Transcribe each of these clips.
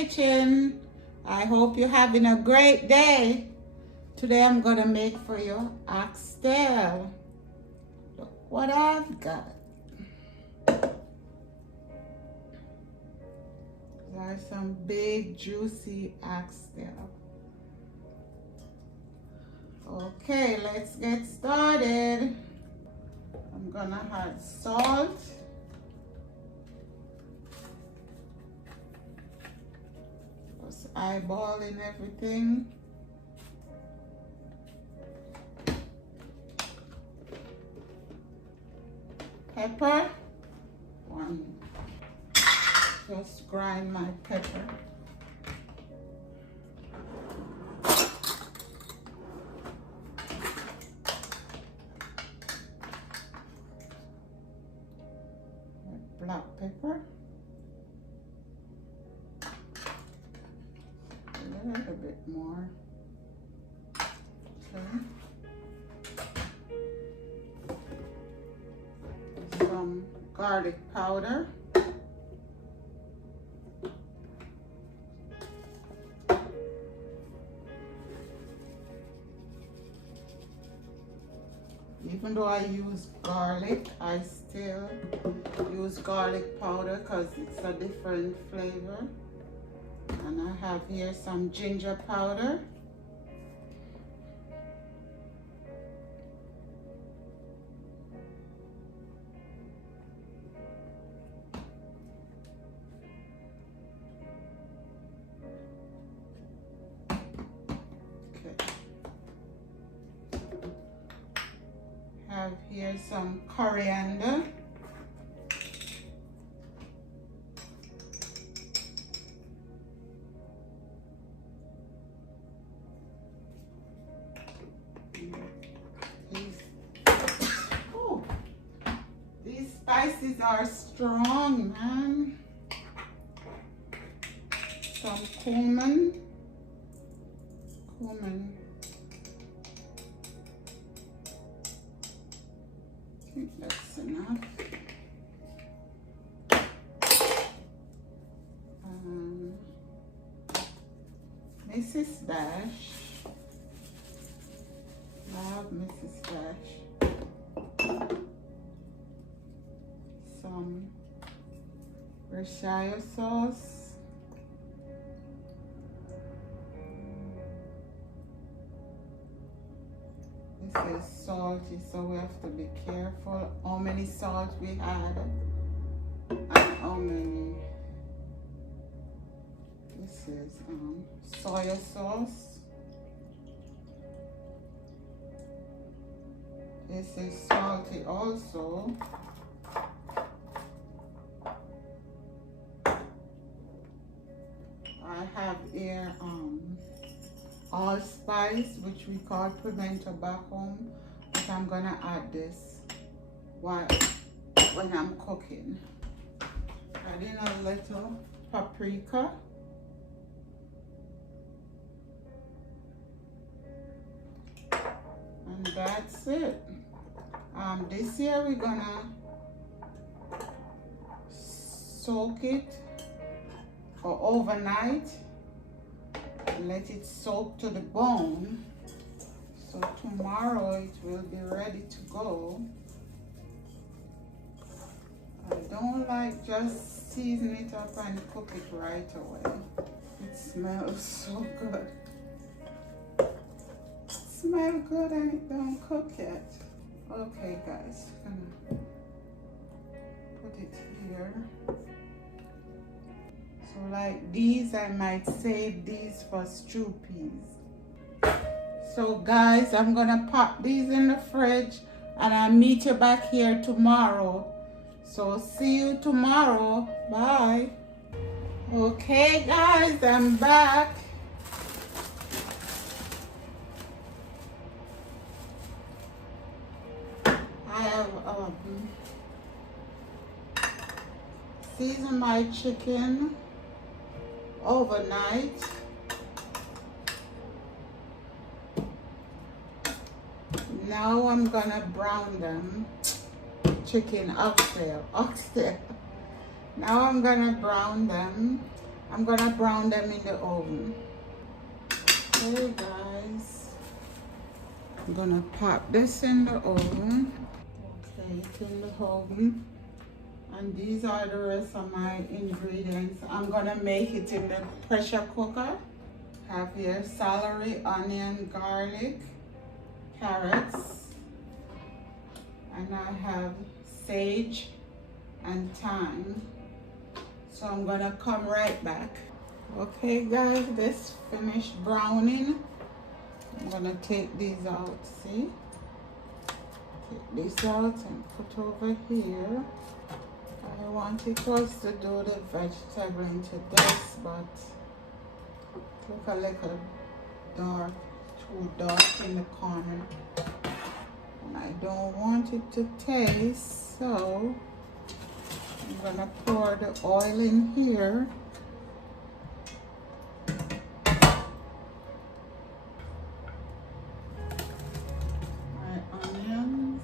kitchen. I hope you're having a great day. Today I'm gonna make for you oxtail. Look what I've got. There's some big juicy oxtail. Okay, let's get started. I'm gonna add salt. Just eyeballing everything. Pepper. One. Just grind my pepper. Black pepper. A little bit more. Okay. Some garlic powder. Even though I use garlic, I still use garlic powder because it's a different flavor. And I have here some ginger powder. Have here some coriander. These spices are strong, man. Some cumin. I think that's enough. Mrs. Dash. Love Mrs. Dash. Some Worcestershire sauce. This is salty, so we have to be careful how many salt we add and how many. This is soy sauce. This is salty also. I have here Allspice, which we call pimento back home, but I'm gonna add this when I'm cooking. Adding a little paprika. And that's it. This here we're gonna soak it for overnight. Let it soak to the bone, so tomorrow it will be ready to go. I don't like just season it up and cook it right away. It smells so good. It smells good and it don't cook yet. Okay guys, I'm gonna put it here. So like these, I might save these for stew peas. So guys, I'm gonna pop these in the fridge and I'll meet you back here tomorrow. So see you tomorrow. Bye. Okay guys, I'm back. I have seasoned my chicken overnight. Now I'm gonna brown them. Chicken oxtail. Now I'm gonna brown them I'm gonna brown them in the oven. Okay guys, I'm gonna pop this in the oven. Okay, it's in the oven. And these are the rest of my ingredients. I'm gonna make it in the pressure cooker. Have here celery, onion, garlic, carrots, and I have sage and thyme. So I'm gonna come right back. Okay guys, this finished browning. I'm gonna take these out, see? Take this out and put over here. I wanted us to do the vegetable into this, but it look a little dark, too dark in the corner. And I don't want it to taste, so I'm gonna pour the oil in here. My onions.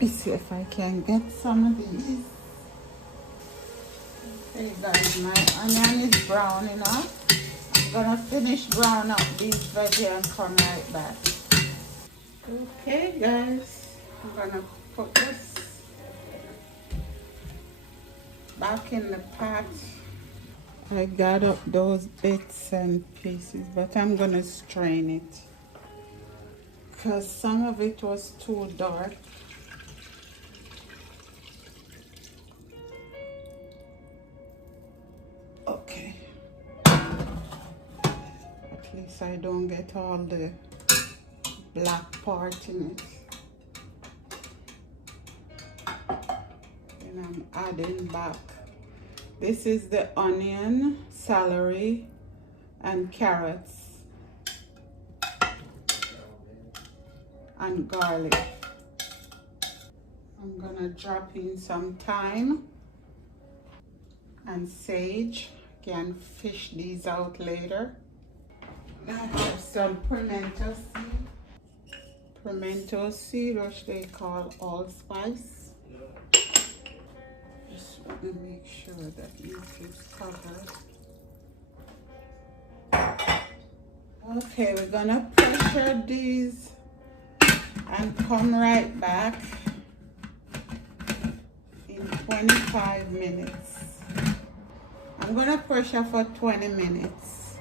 Let's see if I can get some of these. Okay guys, my onion is brown enough. I'm gonna finish brown up these veggies and come right back. Okay guys, I'm gonna put this back in the pot. I got up those bits and pieces, but I'm gonna strain it because some of it was too dark. Okay, at least I don't get all the black part in it. And I'm adding back. This is the onion, celery, and carrots, and garlic. I'm gonna drop in some thyme and sage. Can fish these out later. I have some pimento seed, which they call allspice. Just want to make sure that this is covered. Okay, we're gonna pressure these and come right back in 25 minutes. I'm gonna pressure for 20 minutes,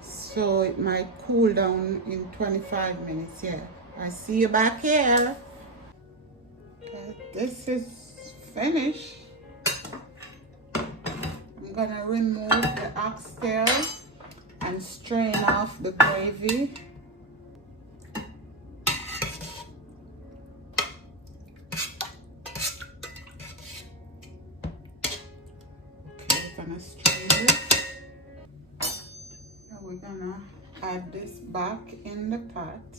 so it might cool down in 25 minutes. Yeah, I see you back here. Okay, this is finished. I'm gonna remove the oxtail and strain off the gravy. Strain it. And we're gonna add this back in the pot,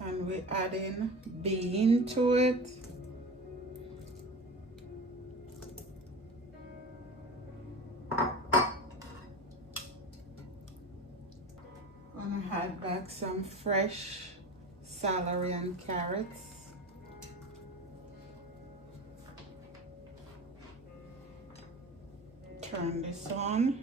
and we're adding bean to it. Gonna add back some fresh celery and carrots. Turn this on.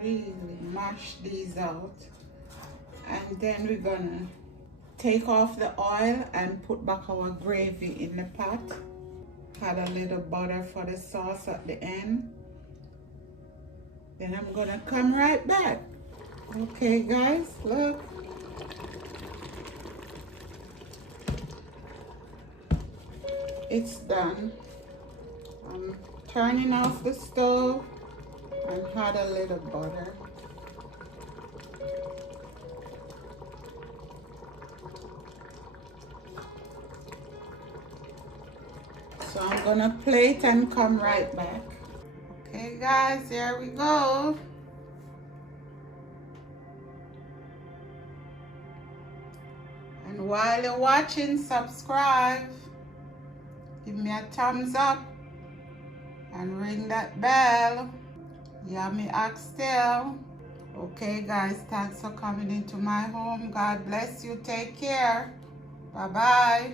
Really mash these out, and then we're gonna take off the oil and put back our gravy in the pot. Add a little butter for the sauce at the end. Then I'm gonna come right back. Okay guys, look. It's done. I'm turning off the stove and add a little butter. So I'm gonna plate and come right back. Okay guys, here we go. And while you're watching, subscribe, give me a thumbs up, and ring that bell. Yummy oxtail. Okay guys, thanks for coming into my home. God bless you. Take care. Bye-bye.